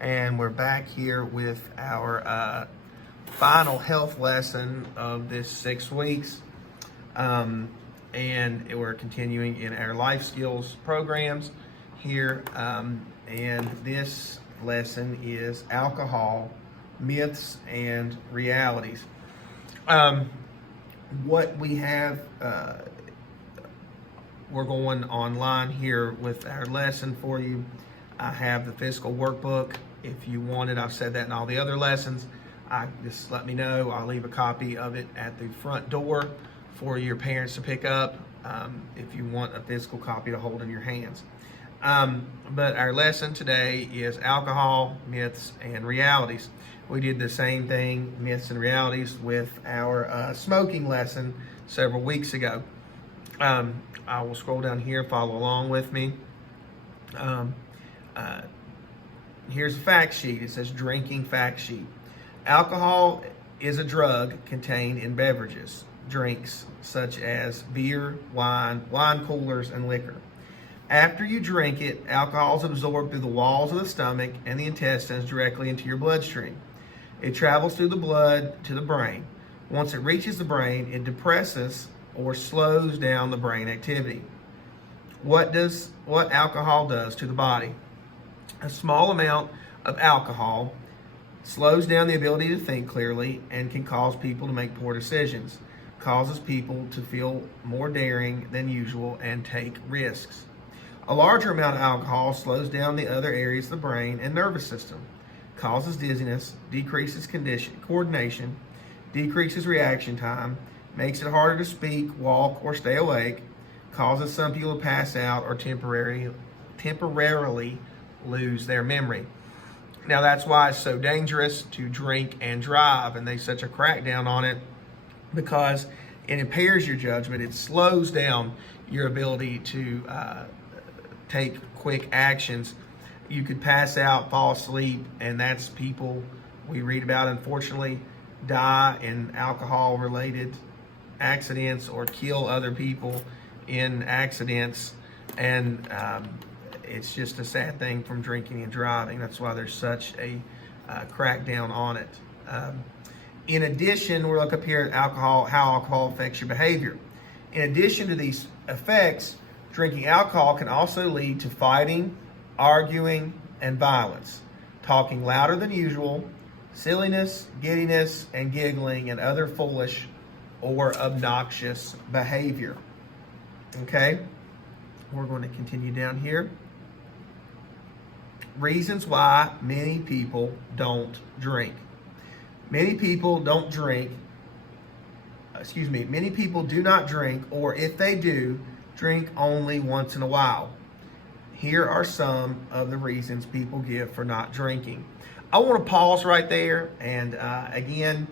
and we're back here with our final health lesson of this 6 weeks. And we're continuing in our life skills programs here. And this lesson is alcohol, myths and realities. What we have, we're going online here with our lesson for you. I have the physical workbook. If you want it, I've said that in all the other lessons. Just let me know. I'll leave a copy of it at the front door for your parents to pick up if you want a physical copy to hold in your hands. But our lesson today is alcohol, myths, and realities. We did the same thing, myths and realities, with our smoking lesson several weeks ago. I will scroll down here, follow along with me. Here's a fact sheet. It says drinking fact sheet. Alcohol is a drug contained in beverages, drinks such as beer, wine coolers, and liquor. After you drink it, alcohol is absorbed through the walls of the stomach and the intestines directly into your bloodstream. It travels through the blood to the brain. Once it reaches the brain, it depresses or slows down the brain activity. What alcohol does to the body? A small amount of alcohol slows down the ability to think clearly and can cause people to make poor decisions, causes people to feel more daring than usual and take risks. A larger amount of alcohol slows down the other areas of the brain and nervous system, causes dizziness, decreases coordination, decreases reaction time, makes it harder to speak, walk, or stay awake, causes some people to pass out or temporarily lose their memory. Now that's why it's so dangerous to drink and drive, and there's such a crackdown on it because it impairs your judgment. It slows down your ability to take quick actions. You could pass out, fall asleep, and that's people we read about, unfortunately, die in alcohol-related accidents or kill other people in accidents. And it's just a sad thing from drinking and driving. That's why there's such a crackdown on it. In addition, we'll look up here at alcohol, how alcohol affects your behavior. In addition to these effects, drinking alcohol can also lead to fighting, arguing, and violence, talking louder than usual, silliness, giddiness, and giggling, and other foolish or obnoxious behavior. Okay, we're going to continue down here. Reasons why many people don't drink. Many people do not drink, or if they do, drink only once in a while. Here are some of the reasons people give for not drinking. I want to pause right there, and again,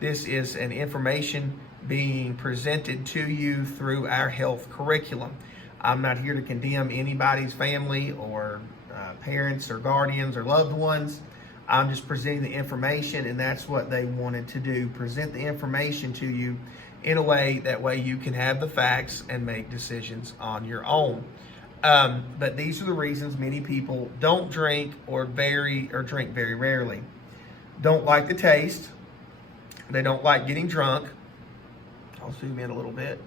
this is an information being presented to you through our health curriculum. I'm not here to condemn anybody's family or parents or guardians or loved ones. I'm just presenting the information, and that's what they wanted to do, present the information to you in a way that way you can have the facts and make decisions on your own. But these are the reasons many people don't drink or drink very rarely. Don't like the taste. They don't like getting drunk. I'll zoom in a little bit.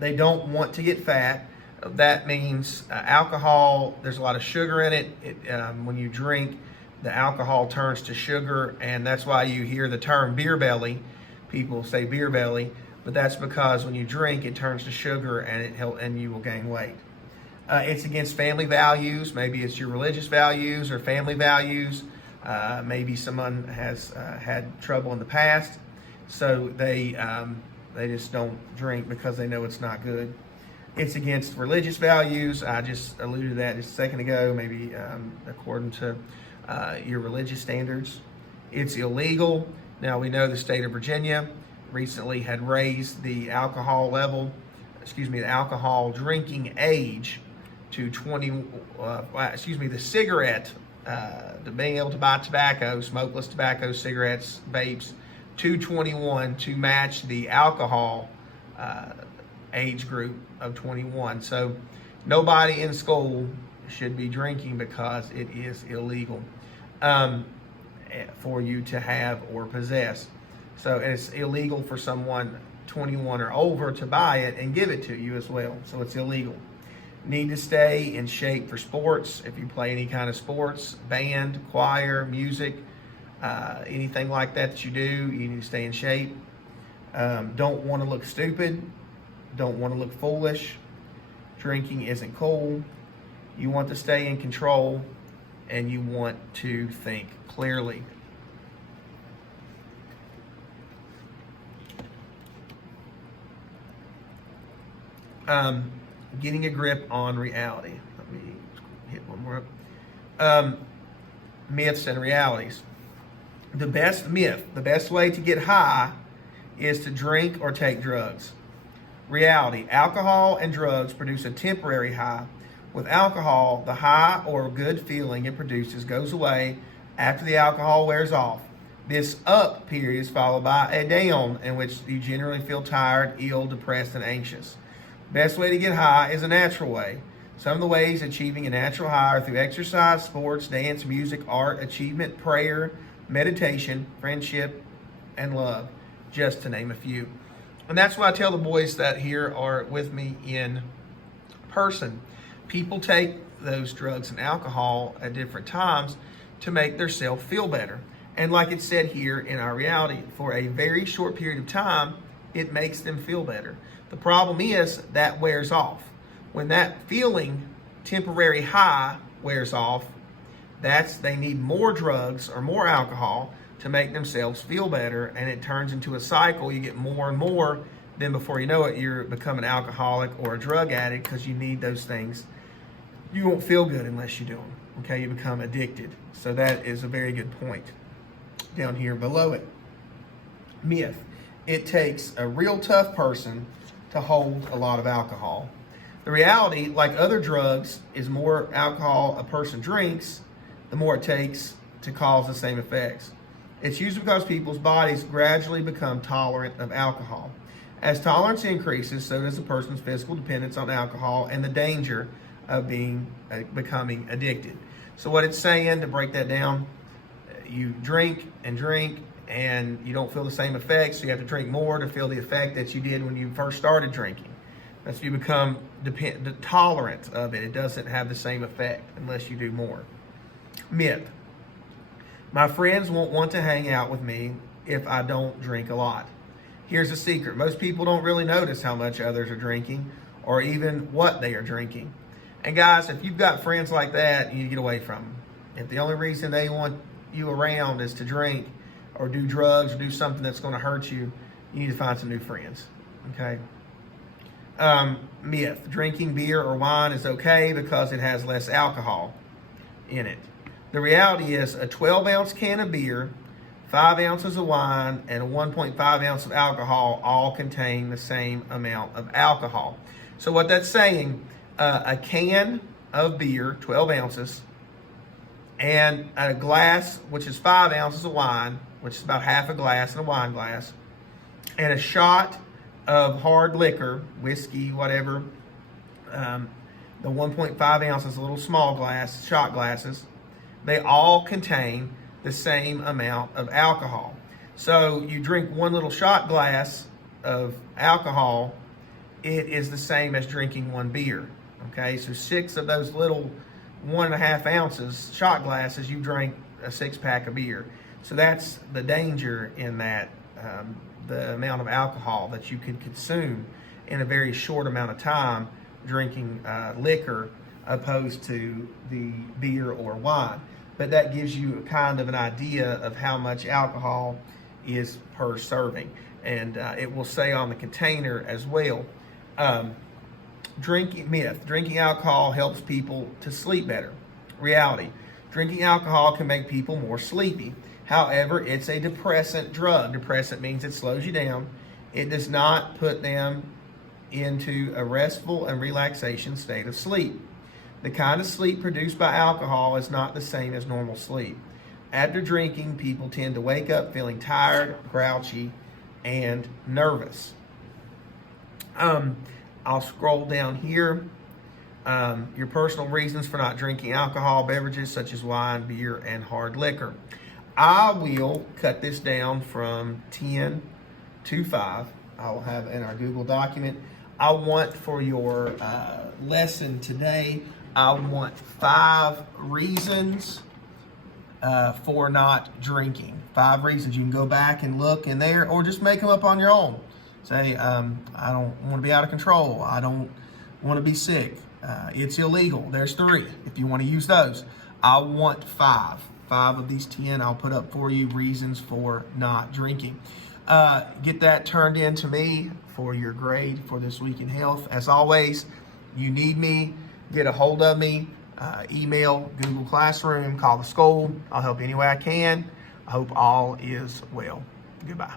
They don't want to get fat. That means alcohol, there's a lot of sugar in it. When you drink, the alcohol turns to sugar, and that's why you hear the term beer belly. People say beer belly, but that's because when you drink, it turns to sugar and you will gain weight. It's against family values. Maybe it's your religious values or family values. Maybe someone has had trouble in the past, so they just don't drink because they know it's not good. It's against religious values. I just alluded to that just a second ago, maybe according to your religious standards. It's illegal. Now, we know the state of Virginia recently had raised the alcohol drinking age to 20, the cigarette, to being able to buy tobacco, smokeless tobacco, cigarettes, vapes, to 21 to match the alcohol age group of 21. So nobody in school should be drinking because it is illegal for you to have or possess. So it's illegal for someone 21 or over to buy it and give it to you as well. So it's illegal. Need to stay in shape for sports. If you play any kind of sports, band, choir, music, anything like that you do, you need to stay in shape. Don't want to look stupid. Don't want to look foolish. Drinking isn't cool. You want to stay in control, and you want to think clearly. Getting a grip on reality. Let me hit one more up. Myths and realities. The best myth, the best way to get high is to drink or take drugs. Reality, alcohol and drugs produce a temporary high. With alcohol, the high or good feeling it produces goes away after the alcohol wears off. This up period is followed by a down in which you generally feel tired, ill, depressed, and anxious. Best way to get high is a natural way. Some of the ways achieving a natural high are through exercise, sports, dance, music, art, achievement, prayer, meditation, friendship, and love, just to name a few. And that's why I tell the boys that here are with me in person. People take those drugs and alcohol at different times to make themselves feel better. And like it said here in our reality, for a very short period of time, it makes them feel better. The problem is that wears off. When that feeling, temporary high, wears off, they need more drugs or more alcohol to make themselves feel better, and it turns into a cycle. You get more and more, then before you know it, you're become an alcoholic or a drug addict because you need those things. You won't feel good unless you do them. Okay, you become addicted. So that is a very good point down here below it. Myth. It takes a real tough person to hold a lot of alcohol. The reality, like other drugs, is more alcohol a person drinks, the more it takes to cause the same effects. It's usually because people's bodies gradually become tolerant of alcohol. As tolerance increases, so does a person's physical dependence on alcohol and the danger of becoming addicted. So what it's saying, to break that down, you drink and you don't feel the same effects, so you have to drink more to feel the effect that you did when you first started drinking. That's you become tolerant of it. It doesn't have the same effect unless you do more. Myth. My friends won't want to hang out with me if I don't drink a lot. Here's a secret. Most people don't really notice how much others are drinking or even what they are drinking. And guys, if you've got friends like that, you need to get away from them. If the only reason they want you around is to drink or do drugs or do something that's going to hurt you, you need to find some new friends. Okay? Myth. Drinking beer or wine is okay because it has less alcohol in it. The reality is a 12-ounce can of beer, 5 ounces of wine, and a 1.5 ounce of alcohol all contain the same amount of alcohol. So what that's saying, a can of beer, 12 ounces, and a glass, which is 5 ounces of wine, which is about half a glass in a wine glass, and a shot of hard liquor, whiskey, whatever, the 1.5 ounces, a little small glass, shot glasses, they all contain the same amount of alcohol. So you drink one little shot glass of alcohol, it is the same as drinking one beer. Okay, so 6 of those little 1.5 ounces shot glasses, you drank a 6-pack of beer. So that's the danger in that, the amount of alcohol that you can consume in a very short amount of time drinking liquor opposed to the beer or wine. But that gives you kind of an idea of how much alcohol is per serving. And it will say on the container as well. Myth. Drinking alcohol helps people to sleep better. Reality. Drinking alcohol can make people more sleepy. However, it's a depressant drug. Depressant means it slows you down. It does not put them into a restful and relaxation state of sleep. The kind of sleep produced by alcohol is not the same as normal sleep. After drinking, people tend to wake up feeling tired, grouchy, and nervous. I'll scroll down here. Your personal reasons for not drinking alcohol beverages such as wine, beer, and hard liquor. I will cut this down from 10 to 5. I will have in our Google document. I want for your lesson today, I want 5 reasons for not drinking. 5 reasons. You can go back and look in there, or just make them up on your own. Say, I don't want to be out of control. I don't want to be sick. It's illegal. There's 3 if you want to use those. I want 5. 5 of these 10 I'll put up for you, reasons for not drinking. Get that turned in to me for your grade for this week in health. As always, you need me, get a hold of me, email Google Classroom, call the school. I'll help any way I can. I hope all is well. Goodbye.